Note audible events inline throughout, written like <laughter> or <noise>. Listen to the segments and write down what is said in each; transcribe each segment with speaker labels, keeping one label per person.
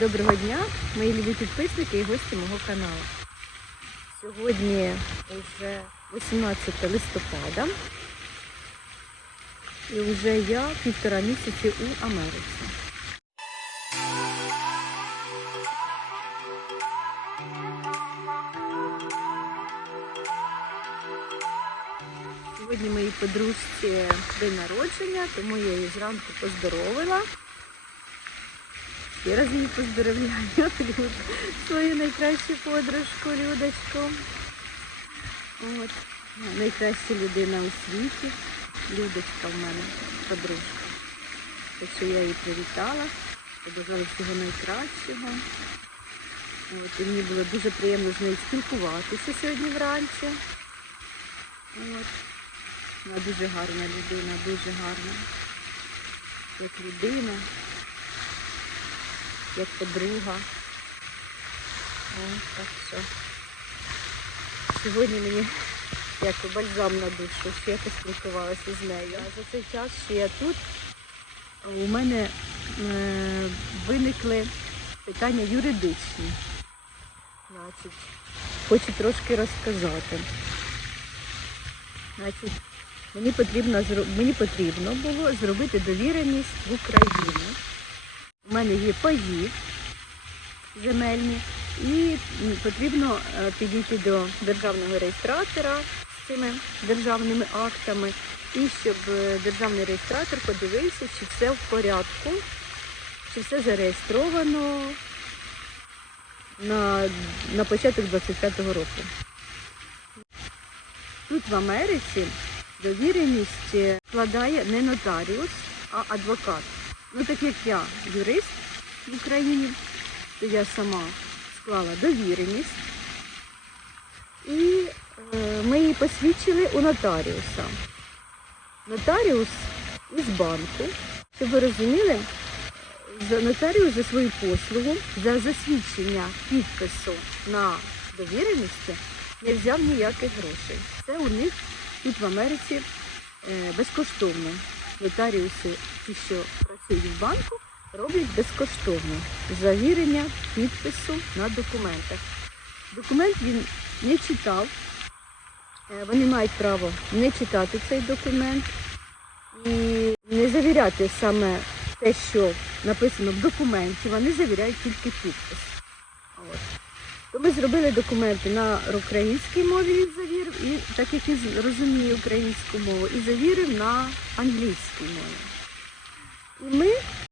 Speaker 1: Доброго дня, мої любі підписники і гості мого каналу. Сьогодні вже 18 листопада і вже я півтора місяці у Америці. Сьогодні моїй подружці день народження, тому я її зранку поздоровила. Ще раз її поздоровляю, Люд, свою найкращу подружку Людочку. От. Найкраща людина у світі. Людочка в мене подружка. Так що я її привітала, побажала всього найкращого. От, і мені було дуже приємно з нею спілкуватися сьогодні вранці. От. Вона дуже гарна людина, дуже гарна. Як людина як подруга. О, так що. Сьогодні мені як бальзам на душу, що я поспілкувалася з нею. А за цей час, що я тут, у мене е, виникли питання юридичні. Значить, хочу трошки розказати. Значить, мені потрібно, мені потрібно було зробити довіреність в Україну. У мене є паї земельні і потрібно е, підійти до державного реєстратора з цими державними актами, і щоб е, державний реєстратор подивився, чи все в порядку, чи все зареєстровано на, на початок 25-го року. Тут в Америці довіреність е, складає не нотаріус, а адвокат. Ну, так як я юрист в Україні, то я сама склала довіреність. І е, ми її посвідчили у нотаріуса. Нотаріус із банку, щоб ви розуміли, нотаріус за свою послугу, за засвідчення підпису на довіреності не взяв ніяких грошей. Це у них тут в Америці е, безкоштовно. Нотаріуси, ті, що працюють в банку, роблять безкоштовно завірення підпису на документах. Документ він не читав, Е, вони мають право не читати цей документ і не завіряти саме те, що написано в документі, вони завіряють тільки підпис. От. То ми зробили документи на українській мові він завірив, і так як він розуміє українську мову, і завірив на англійській мові. Ми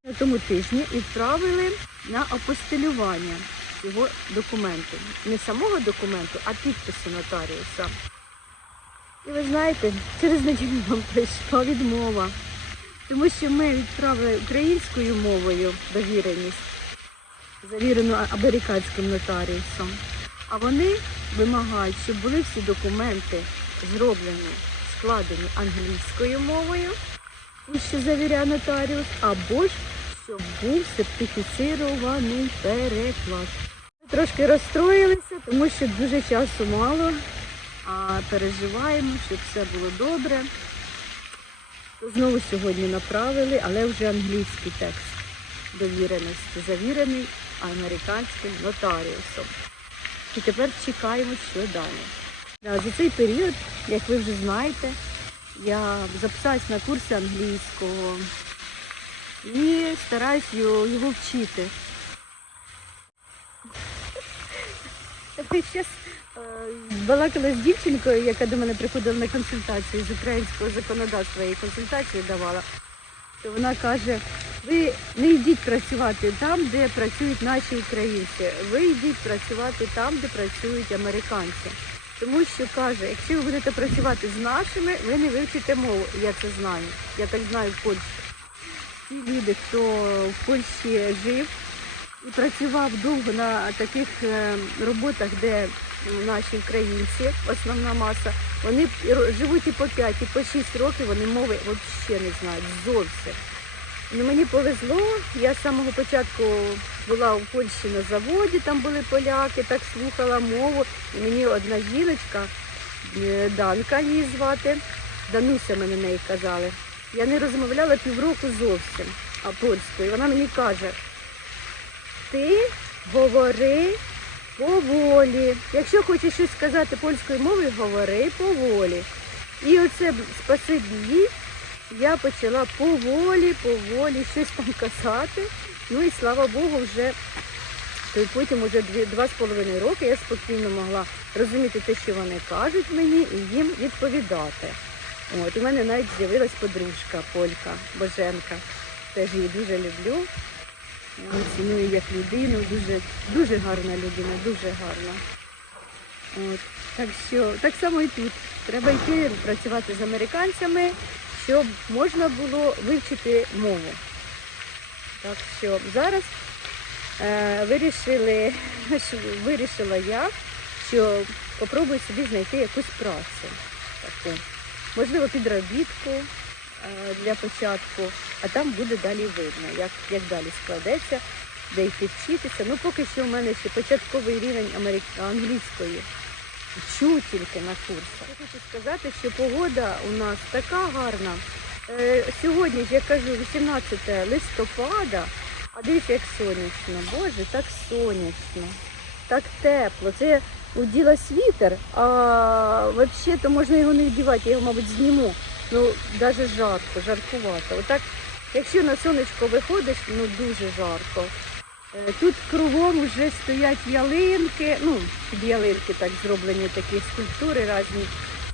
Speaker 1: на тому тижні відправили на апостилювання цього документу. Не самого документу, а підпису нотаріуса. І ви знаєте, через неділю нам прийшла відмова, тому що ми відправили українською мовою довіреність, завірену американським нотаріусом. А вони вимагають, щоб були всі документи зроблені, складені англійською мовою, що завіряє нотаріус, або ж щоб був сертифіцірований переклад. Ми трошки розстроїлися, тому що дуже часу мало, а переживаємо, щоб все було добре. Знову сьогодні направили, але вже англійський текст довіреності, завірений американським нотаріусом. І тепер чекаємо, що далі. За цей період, як ви вже знаєте, я записалась на курси англійського і стараюсь його, вчити. <laughs> Зараз балакала з дівчинкою, яка до мене приходила на консультацію з українського законодавства, їй консультацію давала. То вона каже, ви не йдіть працювати там, де працюють наші українці. Ви йдіть працювати там, де працюють американці. Тому що каже, якщо ви будете працювати з нашими, ви не вивчите мову. Я це знаю. Я так знаю в Польщі. Ті люди, хто в Польщі жив і працював довго на таких е, роботах, де наші українці, основна маса, вони живуть і по 5, і по 6 років, вони мови взагалі не знають зовсім. Ну, мені повезло, я з самого початку була у Польщі на заводі, там були поляки, так слухала мову. І мені одна жіночка, е, Данка її звати, Дануся ми на неї казали. Я не розмовляла півроку зовсім, а польською. Вона мені каже, ти говори поволі. Якщо хочеш щось сказати польською мовою, говори поволі. І оце спасибі я почала поволі, поволі щось там казати. Ну і слава Богу, вже то потім уже два з половиною роки я спокійно могла розуміти те, що вони кажуть мені, і їм відповідати. От, у мене навіть з'явилась подружка Полька Боженка. Теж її дуже люблю. Ціную як людину, дуже, дуже гарна людина, дуже гарна. От. Так що так само і тут. Треба йти працювати з американцями, щоб можна було вивчити мову. Так що зараз е, вирішили, <laughs> вирішила я, що попробую собі знайти якусь працю. Таку. Можливо, підробітку е, для початку, а там буде далі видно, як, як далі складеться, де йти вчитися. Ну, поки що в мене ще початковий рівень америк... англійської. Вчу тільки на курсах. Я хочу сказати, що погода у нас така гарна. Е, сьогодні ж я кажу 18 листопада, а дивіться, як сонячно. Боже, так сонячно, так тепло. Це уділа світер, а взагалі то можна його не вдівати, я його, мабуть, зніму. Ну, навіть жарко, жаркувато. Отак, якщо на сонечко виходиш, ну дуже жарко. Е, Тут кругом вже стоять ялинки, ну, під ялинки так зроблені такі скульптури різні.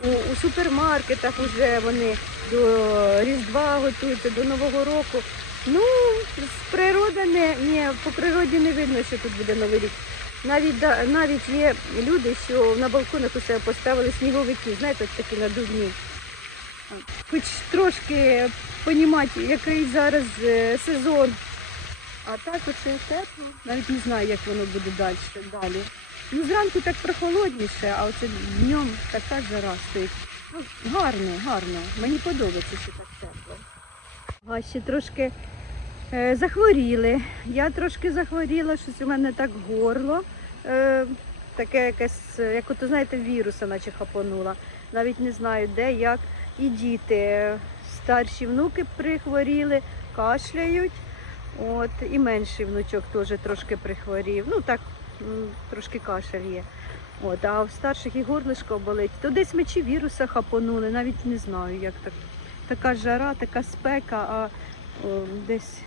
Speaker 1: У, у супермаркетах вже вони до Різдва готуються, до Нового року. Ну, з природи не, ні, по природі не видно, що тут буде Новий рік. Навіть, да- навіть є люди, що на балконах у себе поставили сніговики, знаєте, от такі надувні. Хоч трошки понімати, який зараз е, сезон. А так оце тепло. Навіть не знаю, як воно буде далі. далі. Ну, зранку так прохолодніше, а оце днем така жара стоїть. Ну, гарно, гарно. Мені подобається, що так тепло. Ще трошки е, захворіли. Я трошки захворіла, щось у мене так горло. Е, таке якесь, е, як ото, знаєте, віруса наче хапанула. Навіть не знаю де, як. І діти, е, старші внуки прихворіли, кашляють. От, і менший внучок теж трошки прихворів. Ну так, трошки кашель є. От, а в старших і горлишко болить. То десь мечі віруса хапонули, навіть не знаю, як так. Така жара, така спека, а о, десь.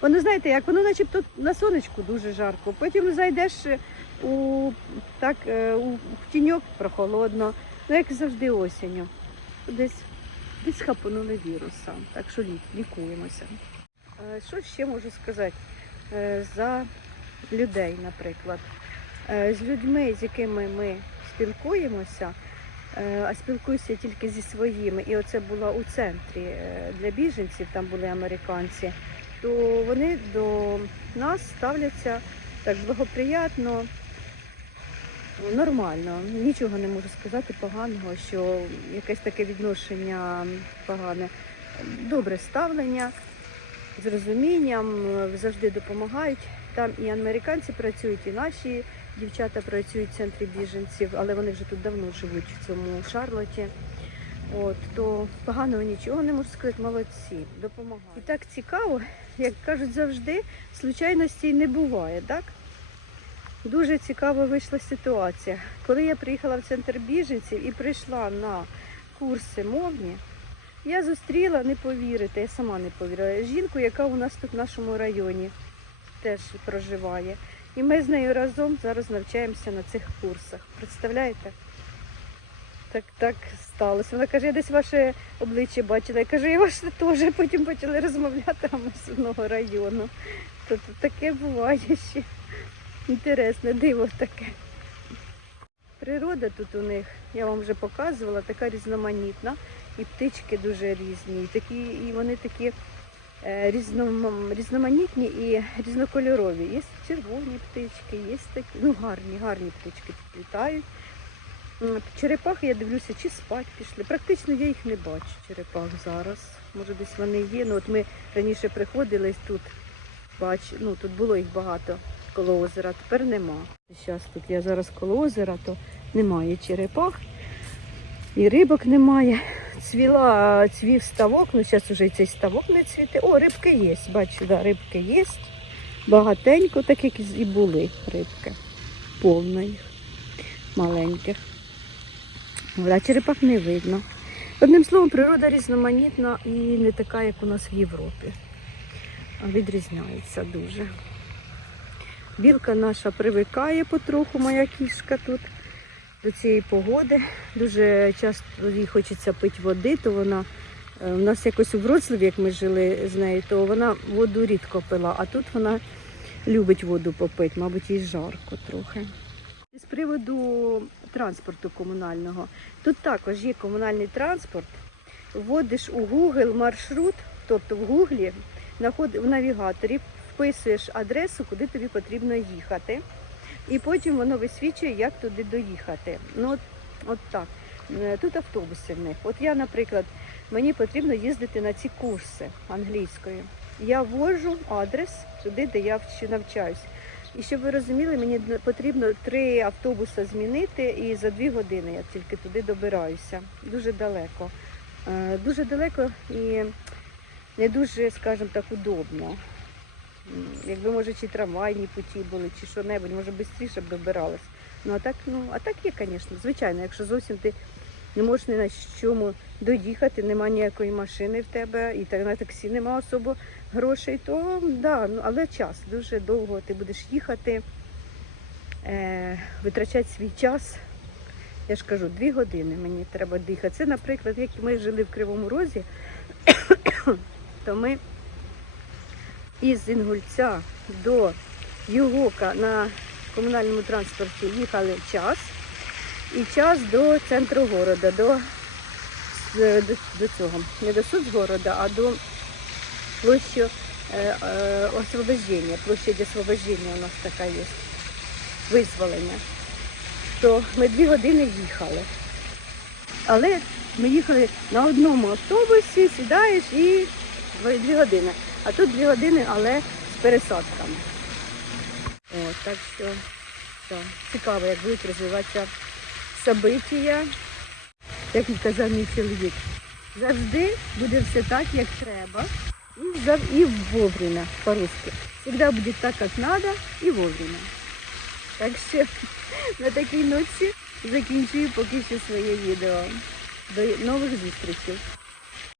Speaker 1: Воно знаєте, як воно начебто на сонечку дуже жарко. Потім зайдеш у, так, е, у, тіньок прохолодно, ну як завжди осінню. Десь, десь хапонули віруса. Так що лікуємося. Е, Що ще можу сказати Е, за людей, наприклад? Е, З людьми, з якими ми спілкуємося, е, а спілкуюся тільки зі своїми, і оце було у центрі е, для біженців, там були американці, то вони до нас ставляться так благоприятно, нормально. Нічого не можу сказати поганого, що якесь таке відношення погане. Добре ставлення з розумінням, завжди допомагають. Там і американці працюють, і наші дівчата працюють в центрі біженців, але вони вже тут давно живуть в цьому Шарлоті. От, то поганого нічого не можу сказати, молодці, допомагають. І так цікаво, як кажуть завжди, случайностей не буває, так? Дуже цікаво вийшла ситуація. Коли я приїхала в центр біженців і прийшла на курси мовні, я зустріла, не повірите, я сама не повірила, жінку, яка у нас тут в нашому районі теж проживає. І ми з нею разом зараз навчаємося на цих курсах. Представляєте? Так, так сталося. Вона каже, я десь ваше обличчя бачила. Я кажу, я ваше теж. Потім почали розмовляти, а ми з одного району. Тобто таке буває ще. Інтересне, диво таке. Природа тут у них, я вам вже показувала, така різноманітна. І птички дуже різні, і такі, і вони такі різноманітні і різнокольорові. Є червоні птички, є такі, ну гарні, гарні птички літають. М, Черепах я дивлюся, чи спать пішли. Практично я їх не бачу, черепах зараз. Може десь вони є. Ну от ми раніше приходили тут, бач, ну тут було їх багато коло озера, тепер нема. Зараз тут я зараз коло озера, то немає черепах. І рибок немає. Цвіла, цвів ставок, ну зараз вже цей ставок не цвіте. О, рибки є, бачу, да, рибки є. багатенько, так як і були рибки. Повно їх, маленьких. А черепах не видно. Одним словом, природа різноманітна і не така, як у нас в Європі. Відрізняється дуже. Білка наша привикає потроху, моя кішка тут до цієї погоди. Дуже часто їй хочеться пити води, то вона е, у нас якось у Вроцлаві, як ми жили з нею, то вона воду рідко пила, а тут вона любить воду попити, мабуть, їй жарко трохи. З приводу транспорту комунального. Тут також є комунальний транспорт. Вводиш у Google маршрут, тобто в Гуглі, в навігаторі вписуєш адресу, куди тобі потрібно їхати. І потім воно висвічує, як туди доїхати. Ну, от, от так. Е, Тут автобуси в них. От я, наприклад, мені потрібно їздити на ці курси англійської. Я ввожу адрес туди, де я навчаюсь. І щоб ви розуміли, мені потрібно три автобуси змінити, і за дві години я тільки туди добираюся. Дуже далеко. Е, Дуже далеко і не дуже, скажімо так, удобно. Якби, може, чи трамвайні путі були, чи що-небудь, може, швидше б добиралась. Ну, а так, ну, а так є, звісно, звичайно, якщо зовсім ти не можеш ні на чому доїхати, нема ніякої машини в тебе, і на таксі нема особо грошей, то да, ну, але час дуже довго ти будеш їхати, е, витрачати свій час. Я ж кажу, дві години мені треба дихати. Це, наприклад, як ми жили в Кривому Розі, <coughs> то ми із Інгульця до Югока на комунальному транспорті їхали час і час до центру города, до, до, до цього, не до соцгорода, а до площі е, е, освобождення, площадь освобождення у нас така є, визволення. То ми дві години їхали. Але ми їхали на одному автобусі, сідаєш і дві години. А тут дві години, але з пересадками. О, так що так, цікаво, як будуть розвиватися события. Як і казав мій чоловік, завжди буде все так, як треба. І, і вовремя по-русски. Завжди буде так, як треба, і вовремя. Так що на такій ноті закінчую поки що своє відео. До нових зустрічей.